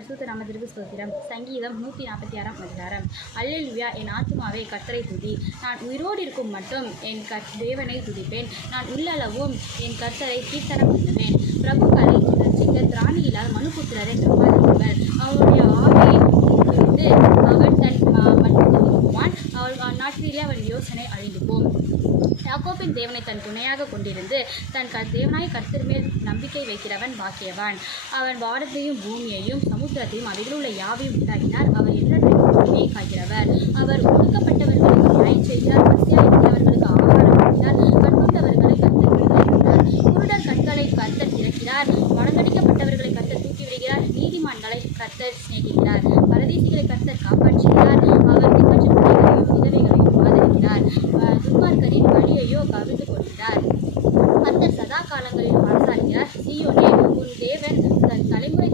பரிசுத்த நாமத்திற்கு ஸ்தோத்திரம். சங்கீதம் 146 அதிகாரம். அல்லேலூயா, என் ஆத்துமாவே கர்த்தரை துதி. நான் உயிரோடு இருக்கும் மட்டும் என் தேவனை துதிப்பேன். நான் உள்ளளவும் என் கர்த்தரை கீர்த்தனம் பண்ணுவேன். பிரபுக்களை ரட்சிக்க திராணியில்லாத மனுபுத்திரரை சம்பாதித்தவர். அவருடைய ஆவியை குறித்து அவன் தன் மட்டும் திரும்புவான். அவள் நாட்டிலே அவன் யோசனை அழிந்து போம். யாக்கோபின் தேவனை தன் துணையாக கொண்டிருந்து தன் தேவனாய் கர்த்தர் மேல் நம்பிக்கை வைக்கிறவன் பாக்கியவான். அவன் வானத்தையும் பூமியையும் சமுத்திரத்தையும் அவையில் உள்ள யாவையும் உண்டாக்கினார். அவர் என்றையை காக்கிறவர். அவர் ஒடுக்கப்பட்டவர்களுக்கு நியாயம் செய்கிறார். பசியாய் இருக்கிறவர்களுக்கு ஆகாரம் கொடுக்கிறார். கண்ணுண்டவர்களை கர்த்தர் விடுதலைக்கிறார். குருடர் கண்களை கர்த்தர் திறக்கிறார். மனங்கடிக்கப்பட்டவர்களை கர்த்தர் தூக்கி விடுகிறார். நீதிமான்களை கர்த்தர் சிநேகிக்கிறார். பரதேசிகளை கர்த்தர் காப்பாற்றுகிறார். அவர் திக்கற்றவர்களையும் உதவிகளையும் ஆதரிக்கிறார். துன்மார்க்கரின் வழியையோ கவிழ்த்து கொள்கிறார். கர்த்தர் சதா காலங்களிலும் அரசாகிறார். சீயோனே, உன் தேவன் தன் தலைமுறை